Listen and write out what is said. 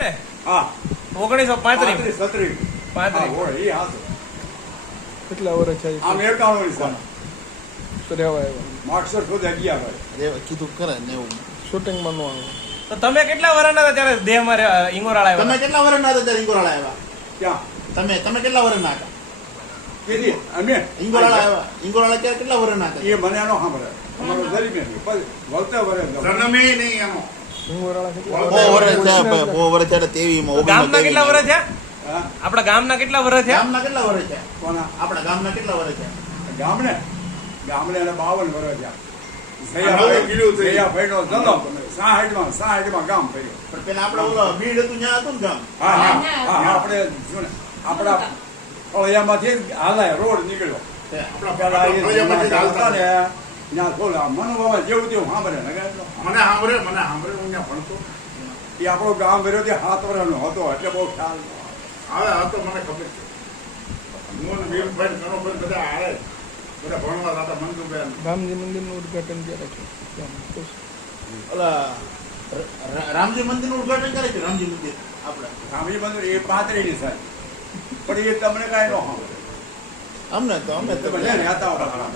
ને હા 1935 37 35 એ હાથ કેટલા વર્ષ છે આમ 91 સાલ તો રહેવા આવ્યા માર્ક્સર શોધ્યા ગયા ભાઈ કીધું કરે ને એવું શૂટિંગમાં નો આવે તો તમે કેટલા વર્ષના હતા ત્યારે દેહમાં ઈંગોરાળા તમે આવ્યા કેટલા વર્ષના હતા ત્યારે ઇંગોરાળા આવ્યા ક્યાં તમે કેટલા વર્ષના હતા કેદી અમે ઇંગોરાળા આવ્યા ઇંગોરાળા ત્યારે કેટલા વર્ષના હતા એ મને આનો સાંભળે અમારો ગરીબ નથી પછી વળતા વરે જન્મે નહીં એનો હિંગોરાળા કેટલા બહુ વર્ષ થયા બહુ વર્ષ થયા તેવીમાં ગામના કેટલા વર્ષ થયા હા આપણા ગામના કેટલા વર્ષ થયા ગામના કેટલા વર્ષ થયા કોના આપણા ગામના કેટલા વર્ષ થયા ગામને ગામને એને 52 વર્ષ થયા અમારે કીધું છે. જયા ભાઈનો જન્મ 60 માં ગામ થયું પણ પેલા આપણે ઓલો બીડ હતું ત્યાં હતું ને ગામ હા હા હા આપણે જો ને આપણા ફળિયામાંથી હાલાય રોડ નીકળ્યો આપણા પેલા એ ફળિયામાંથી જ હાલતા ને ત્યાં થોડા મનોબાબા જેવું તેવું સાંભળે ને કે મને સાંભળે હું ત્યાં ભણતો એ આપણો ગામ ભર્યો તે 7 વર્ષનો હતો એટલે બહુ ખ્યાલ હવે હતો મને ખબર છે હું ને વીરભાઈ કનોભાઈ બધા આવે બધા ભણવા હતા મંજુબેન રામજી મંદિરનું ઉદ્ઘાટન ક્યારે છે ત્યાં ખુશ. ઓલા રામજી મંદિરનું ઉદ્ઘાટન કરે છે રામજી મંદિર આપણે રામજી મંદિર એ 35 ની સાહેબ પણ એ તમને કાંઈ ન સાંભળે અમને તો તમે રહેતા હતા